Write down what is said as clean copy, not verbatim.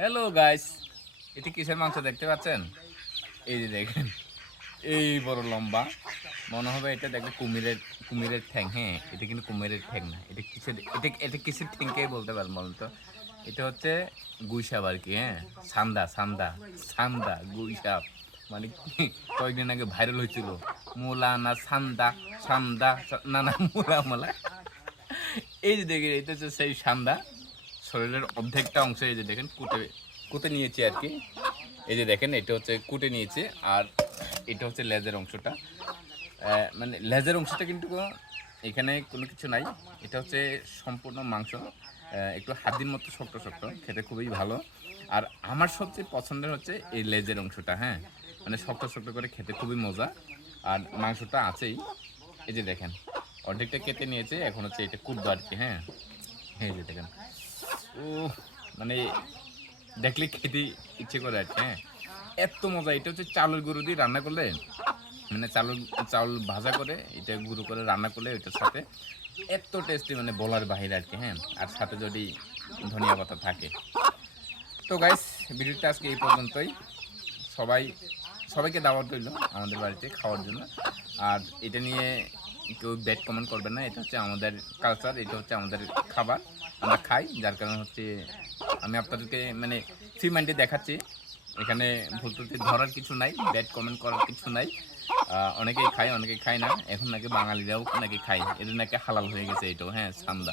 Hello guys, এটি কিসের মাংস দেখতে পাচ্ছেন? এই যে দেখেন, এই বড় লম্বা। মনে হবে এটা দেখবে কুমিরের ঠ্যাং। হ্যাঁ, এটা কিন্তু কুমিরের ঠ্যাং না। এটা কিসের ঠ্যাংকে বলতে পারেন বলুন তো? এটা হচ্ছে গুইসাপ আর কি। হ্যাঁ, সান্দা সান্দা সান্দা গুইসাপ। মানে কয়েকদিন আগে ভাইরাল হয়েছিল, মোলা না সান্দা, সান্দা না না মোলা মোলা। এই যে দেখেন, এটা হচ্ছে সেই সান্দা। শরীরের অর্ধেকটা অংশ এই যে দেখেন কুটে কুটে নিয়েছি আর কি। এই যে দেখেন, এটা হচ্ছে কুটে নিয়েছে। আর এটা হচ্ছে লেজের অংশটা। মানে লেজের অংশটা কিন্তু এখানে কোনো কিছু নাই। এটা হচ্ছে সম্পূর্ণ মাংস। একটু হাড্ডির মতো শক্ত শক্ত, খেতে খুবই ভালো। আর আমার সবচেয়ে পছন্দের হচ্ছে এই লেজের অংশটা। হ্যাঁ, মানে শক্ত শক্ত করে খেতে খুবই মজা। আর মাংসটা আছেই। এই যে দেখেন, অর্ধেকটা কেটে নিয়েছে, এখন হচ্ছে এটা কুটবো আর কি। হ্যাঁ, এই যে দেখেন, ও মানে দেখলে খেতে ইচ্ছে করে আর কি। হ্যাঁ, এত মজা। এটা হচ্ছে চালের গুঁড়ো দিয়ে রান্না করলে, মানে চাউল ভাজা করে এটা গুঁড়ো করে রান্না করলে ওইটার সাথে এত টেস্টি, মানে বলার বাহিরে আর কি। হ্যাঁ, আর সাথে যদি ধনিয়া পাতা থাকে। তো গাইস, ভিডিওটা আজকে এই পর্যন্তই। সবাই সবাইকে দাওয়াত রইল আমাদের বাড়িতে খাওয়ার জন্য। আর এটা নিয়ে কেউ ব্যাড কমেন্ট করবেন না। এটা হচ্ছে আমাদের কালচার, এটা হচ্ছে আমাদের খাবার, আমরা খাই। যার কারণে হচ্ছে আমি আপনাদেরকে মানে ফ্রি মাইন্ডে দেখাচ্ছি। এখানে ভুল ত্রুটি ধরার কিছু নাই, ব্যাড কমেন্ট করার কিছু নাই। অনেকেই খায়, অনেকেই খায় না। এখন নাকি বাঙালিরাও নাকি খায়, এটা নাকি হালাল হয়ে গেছে এটাও। হ্যাঁ, সান্দা।